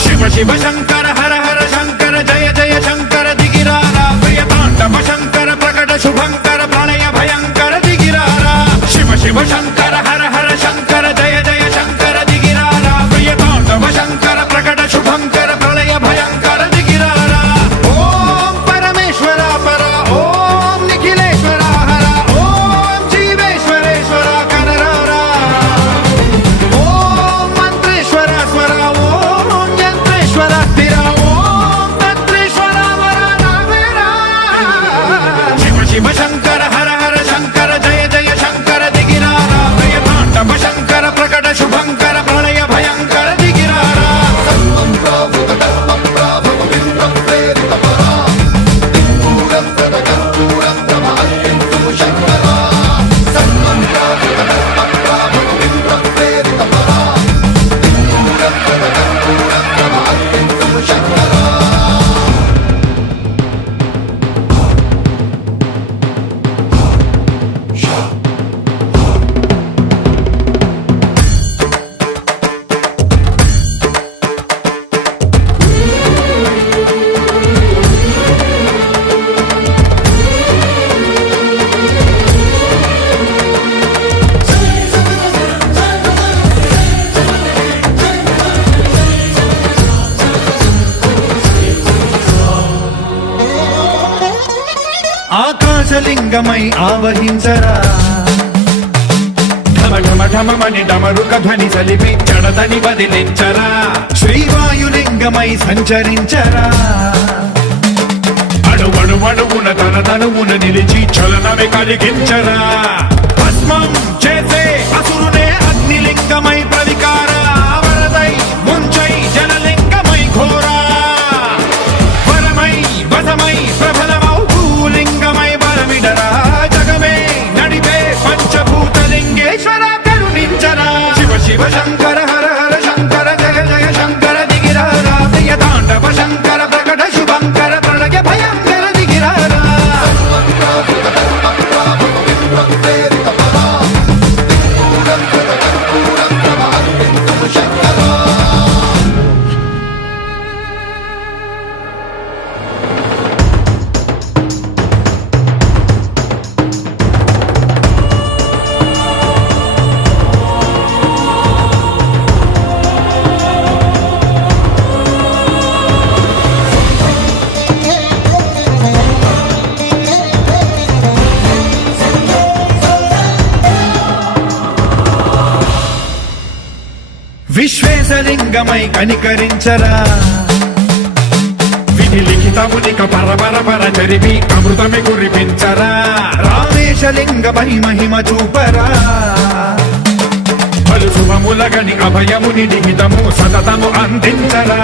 శివ శివ శంకర హర హర శంకర జయ జయ శంకర దిగిరారా ప్రియతాండవ శంకర ప్రకట శుభంకర ప్రళయ భయంకర దిగిరారా శివ శివ శంకర హర హర శంకర జయ జయ శంకర దిగిరారా ప్రియతాండవ శంకర ప్రకట శుభంకర ప్రళయ భయంకర దిగిరారా ఓం పరమేశ్వర పర ఓం నిఖిలేశ్వర హర ఓం జీవేశ్వరేశ్వర కరరారా ఓం మంత్రేశ్వర స్వర ఓం యంత్రేశ్వర స్థిర ఓం తంత్రేశ్వర వర నావేరా శివ శివ శంకర హర హర శంకర జయ జయ శంకర దిగిరారా ప్రియతాండవ శంకర ప్రకట శుభంకర ప్రళయ భయంకర దిగిరారా ఆకాశలింగమై ఆవహించరా ఢమ ఢమ ఢమమని డమరుక ధ్వని సలిపి జడదని వదిలించరా శ్రీవాయులింగమై సంచరించరా అణువణువున తన తనువున నిలిచి చలనమే కలిగించరా భస్మం చేసే అసురునే అగ్నిలింగమై ప్రవికార వరదై ముంచై జలలింగమై ఘోరా వరమై వసమై ప్రబలమౌ భూలింగమై బలమిడరా జగమే నడిపే పంచభూతలింగేశ్వర కరుణించరా శివ శివ శంకర హర హర శంకర జయ జయ శంకర దిగిరారా ప్రియతాండవ శంకర ప్రకట శుభంకర ప్రళయ భయంకర దిగిరారా విశ్వేశలింగమై కనికరించరా విధి లిఖితమునిక పరపర జరిపి అమృతమి కురిపించరా రామేశలింగమై మహిమ చూపరా పలు శుభములగని అభయముని నిహితము సతతము అందించరా